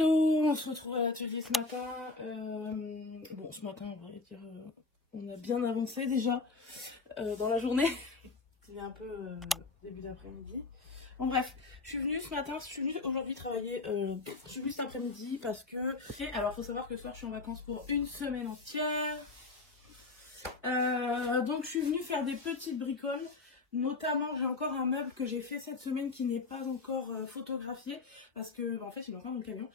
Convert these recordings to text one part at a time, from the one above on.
Hello, on se retrouve à l'atelier ce matin. Bon, ce matin, on va dire, on a bien avancé déjà dans la journée. Il est un peu début d'après-midi. Bon, bref, je suis venue ce matin, je suis venue aujourd'hui travailler. Je suis venue cet après-midi parce que. Alors, il faut savoir que ce soir, je suis en vacances pour une semaine entière. Donc, je suis venue faire des petites bricoles. Notamment, j'ai encore un meuble que j'ai fait cette semaine qui n'est pas encore photographié parce que, en fait, il est encore dans le camion.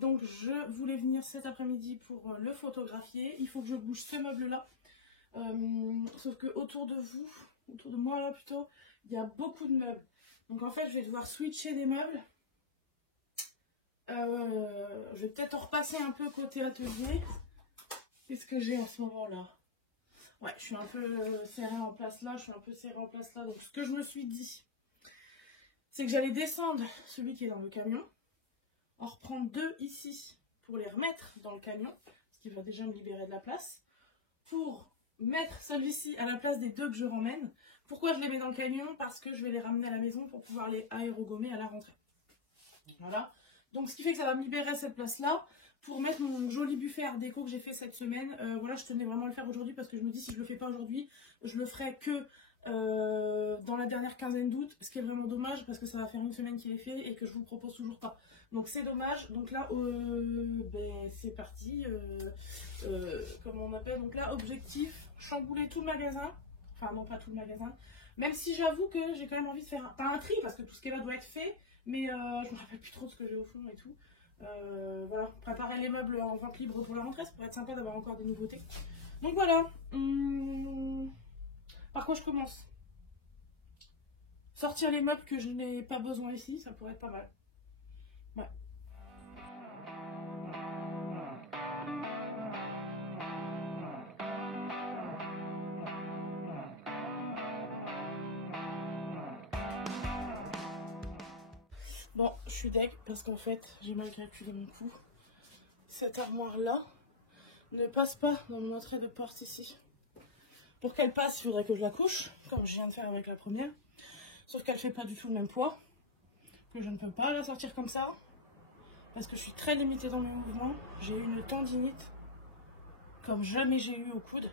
Donc, je voulais venir cet après-midi pour le photographier. Il faut que je bouge ce meuble-là. Sauf que autour de vous, autour de moi là plutôt, il y a beaucoup de meubles. Donc, en fait, je vais devoir switcher des meubles. Je vais peut-être en repasser un peu côté atelier. Qu'est-ce que j'ai en ce moment-là? Ouais, je suis un peu serrée en place là, je suis un peu serrée en place là. Donc ce que je me suis dit, c'est que j'allais descendre celui qui est dans le camion, en reprendre deux ici pour les remettre dans le camion, ce qui va déjà me libérer de la place, pour mettre celui-ci à la place des deux que je ramène. Pourquoi je les mets dans le camion? Parce que je vais les ramener à la maison pour pouvoir les aérogommer à la rentrée. Voilà. Donc ce qui fait que ça va me libérer cette place-là. Pour mettre mon joli buffet art déco que j'ai fait cette semaine, voilà, je tenais vraiment à le faire aujourd'hui parce que je me dis si je le fais pas aujourd'hui, je le ferai que dans la dernière quinzaine d'août, ce qui est vraiment dommage parce que ça va faire une semaine qu'il est fait et que je vous propose toujours pas. Donc c'est dommage. Donc là, c'est parti. Comment on appelle? Donc là, objectif, chambouler tout le magasin. Enfin non, pas tout le magasin. Même si j'avoue que j'ai quand même envie de faire pas un tri parce que tout ce qui est là doit être fait, mais je me rappelle plus trop de ce que j'ai au fond et tout. Voilà, préparer les meubles en vente libre pour la rentrée, ça pourrait être sympa d'avoir encore des nouveautés. Donc voilà, par quoi je commence? Sortir les meubles que je n'ai pas besoin ici, ça pourrait être pas mal. Ouais. Bon, je suis deg parce qu'en fait, j'ai mal calculé mon coût. Cette armoire-là ne passe pas dans mon entrée de porte ici. Pour qu'elle passe, il faudrait que je la couche, comme je viens de faire avec la première. Sauf qu'elle fait pas du tout le même poids. Que je ne peux pas la sortir comme ça. Parce que je suis très limitée dans mes mouvements. J'ai eu une tendinite comme jamais j'ai eu au coude.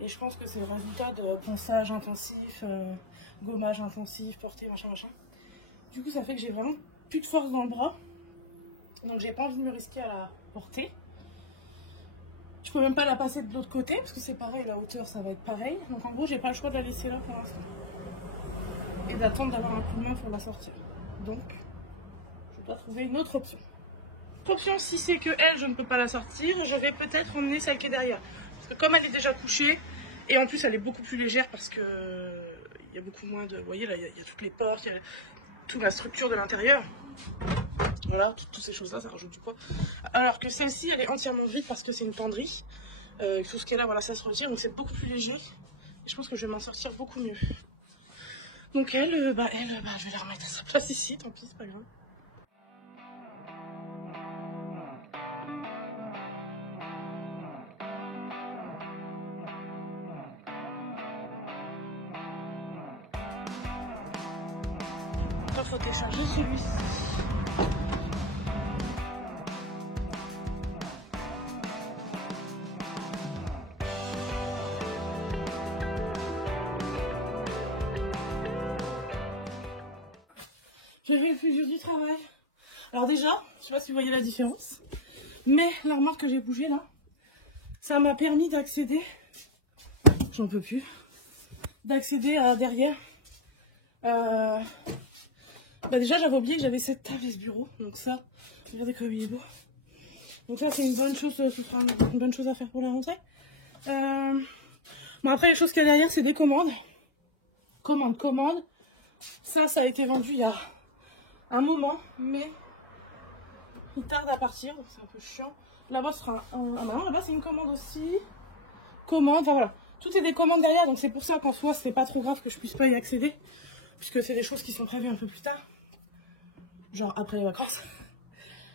Et je pense que c'est le résultat de ponçage intensif, gommage intensif, porté, machin, machin. Du coup, ça fait que j'ai vraiment plus de force dans le bras. Donc j'ai pas envie de me risquer à la porter. Je peux même pas la passer de l'autre côté parce que c'est pareil, la hauteur ça va être pareil. Donc en gros j'ai pas le choix de la laisser là pour l'instant. Et d'attendre d'avoir un coup de main pour la sortir. Donc je dois trouver une autre option. Autre option, si c'est que elle, je ne peux pas la sortir, je vais peut-être emmener celle qui est derrière. Parce que comme elle est déjà couchée, et en plus elle est beaucoup plus légère parce que il y a beaucoup moins de... Vous voyez là, il y a toutes les portes, il y a toute la structure de l'intérieur. Voilà, toutes ces choses-là, ça rajoute du poids. Alors que celle-ci, elle est entièrement vide parce que c'est une penderie. Tout ce qui est là, voilà, ça se retire, donc c'est beaucoup plus léger. Et je pense que je vais m'en sortir beaucoup mieux. Donc elle, je vais la remettre à sa place ici, tant pis, c'est pas grave. Il faut télécharger celui-ci. J'ai fait le plus dur du travail. Alors déjà, je sais pas si vous voyez la différence, mais la remarque que j'ai bougée là, ça m'a permis d'accéder, j'en peux plus, d'accéder à derrière. Déjà j'avais oublié que j'avais cette table et ce bureau, donc ça, regardez comme il est beau. Donc ça c'est une bonne chose, ce sera une bonne chose à faire pour la rentrée. Bon après les choses qu'il y a derrière c'est des commandes. Commandes. Ça a été vendu il y a un moment, mais il tarde à partir, donc c'est un peu chiant. Là-bas sera là-bas c'est une commande aussi. Commande, enfin voilà. Tout est des commandes derrière, donc c'est pour ça qu'en soi c'est pas trop grave que je puisse pas y accéder. Puisque c'est des choses qui sont prévues un peu plus tard. Genre après les vacances.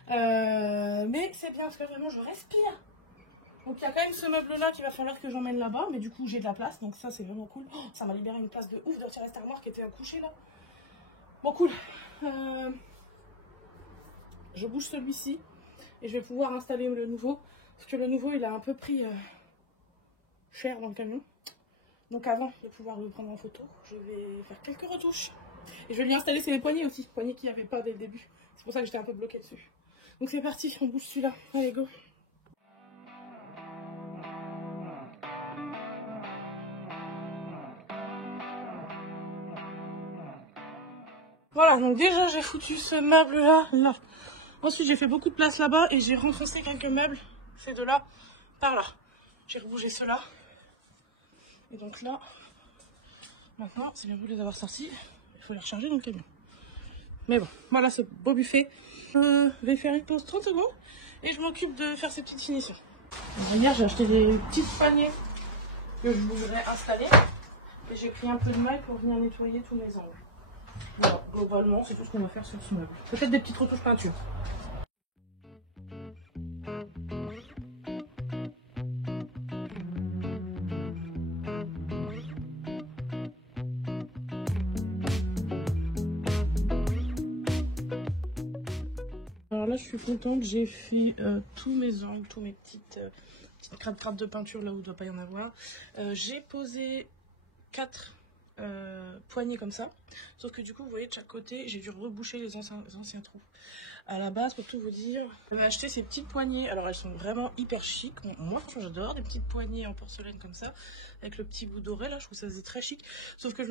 Mais c'est bien parce que vraiment je respire. Donc il y a quand même ce meuble là qu'il va falloir que j'emmène là-bas. Mais du coup j'ai de la place, donc ça c'est vraiment cool. Oh, ça m'a libéré une place de ouf de retirer cette armoire qui était couchée là. Bon cool. je bouge celui-ci et je vais pouvoir installer le nouveau. Parce que le nouveau, il a un peu pris cher dans le camion. Donc avant de pouvoir le prendre en photo, je vais faire quelques retouches. Et je vais lui installer ses poignées aussi, poignées qu'il n'y avait pas dès le début. C'est pour ça que j'étais un peu bloquée dessus. Donc c'est parti, on bouge celui-là. Allez, go. Voilà, donc déjà j'ai foutu ce meuble là. Ensuite j'ai fait beaucoup de place là-bas et j'ai renfoncé quelques meubles, ces deux-là, par là. J'ai rebougé ceux-là. Et donc là, maintenant c'est bien beau de les avoir sortis, il faut les recharger dans le camion. Mais bon, voilà, c'est beau buffet. Je vais faire une pause 30 secondes et je m'occupe de faire ces petites finitions. Alors, hier j'ai acheté des petites paniers que je voudrais installer et j'ai pris un peu de maille pour venir nettoyer tous mes angles. Voilà, globalement, c'est tout ce qu'on va faire sur ce meuble. Peut-être des petites retouches peinture. Alors là, je suis contente, j'ai fait tous mes angles, tous mes petites crapes de peinture là où il ne doit pas y en avoir. J'ai posé 4 poignées comme ça, sauf que du coup vous voyez de chaque côté j'ai dû reboucher les anciens trous. À la base, pour tout vous dire, j'avais acheté ces petites poignées, alors elles sont vraiment hyper chic. Bon, moi franchement j'adore des petites poignées en porcelaine comme ça avec le petit bout doré là, je trouve ça c'est très chic, sauf que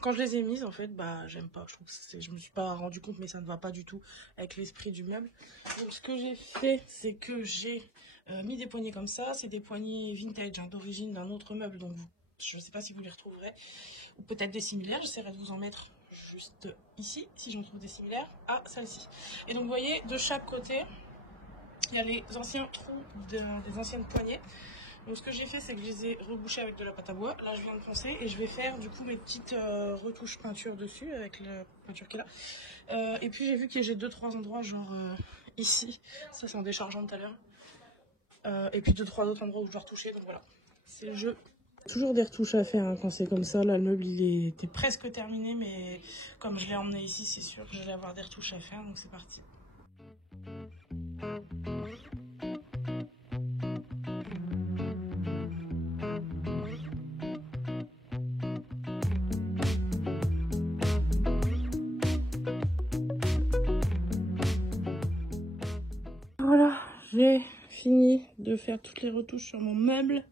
quand je les ai mises en fait bah j'aime pas, je trouve que je me suis pas rendu compte mais ça ne va pas du tout avec l'esprit du meuble. Donc ce que j'ai fait c'est que j'ai mis des poignées comme ça, c'est des poignées vintage hein, d'origine d'un autre meuble, donc je ne sais pas si vous les retrouverez, ou peut-être des similaires, j'essaierai de vous en mettre juste ici, si j'en trouve des similaires, à celle-ci. Et donc vous voyez, de chaque côté, il y a les anciens trous des anciennes poignées. Donc ce que j'ai fait, c'est que je les ai rebouchés avec de la pâte à bois. Là, je viens de poncer et je vais faire du coup mes petites retouches peinture dessus, avec la peinture qu'il a. Et puis j'ai vu que j'ai 2-3 endroits, genre ici, ça c'est en déchargeant tout à l'heure. Et puis 2-3 autres endroits où je dois retoucher, donc voilà, c'est le jeu. Toujours des retouches à faire hein, quand c'est comme ça. Là, le meuble il était presque terminé, mais comme je l'ai emmené ici, c'est sûr que j'allais avoir des retouches à faire, donc c'est parti. Voilà, j'ai fini de faire toutes les retouches sur mon meuble.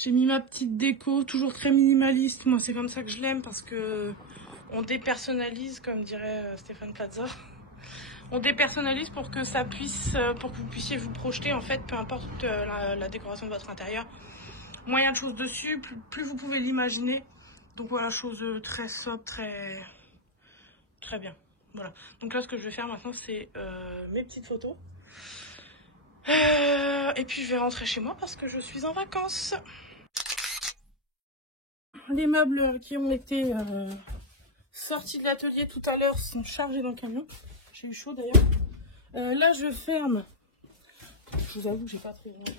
J'ai mis ma petite déco, toujours très minimaliste. Moi, c'est comme ça que je l'aime parce que on dépersonnalise, comme dirait Stéphane Plaza. On dépersonnalise pour que ça puisse, pour que vous puissiez vous projeter en fait, peu importe la décoration de votre intérieur. Moins il y a de choses dessus, plus vous pouvez l'imaginer. Donc voilà, chose très sobre, très bien. Voilà. Donc là, ce que je vais faire maintenant, c'est mes petites photos. Et puis je vais rentrer chez moi parce que je suis en vacances. Les meubles qui ont été sortis de l'atelier tout à l'heure sont chargés dans le camion. J'ai eu chaud d'ailleurs. Là je ferme. Je vous avoue que j'ai pas très rangé.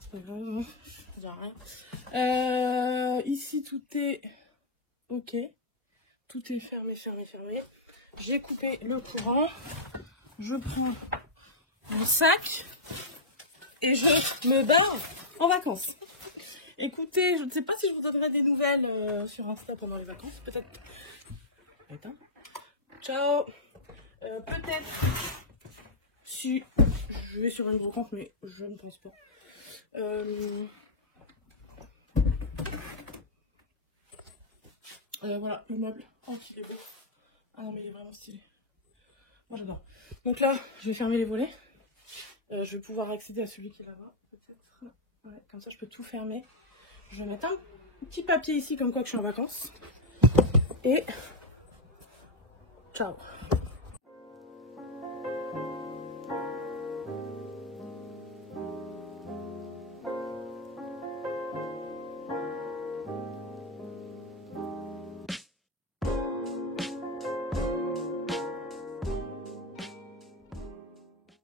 C'est pas grave, je dis rien. Ici tout est ok. Tout est fermé. J'ai coupé le courant. Je prends mon sac et je me barre en vacances. Écoutez, je ne sais pas si je vous donnerai des nouvelles sur Insta pendant les vacances. Peut-être. Ciao. Peut-être si je vais sur une brocante, mais je ne pense pas. Voilà, le meuble. Oh, qu'il est beau. Ah non, mais il est vraiment stylé. Moi, j'adore. Donc là, je vais fermer les volets. Je vais pouvoir accéder à celui qui est là-bas, peut-être. Ouais, comme ça, je peux tout fermer. Je vais mettre un petit papier ici, comme quoi que je suis en vacances. Et ciao.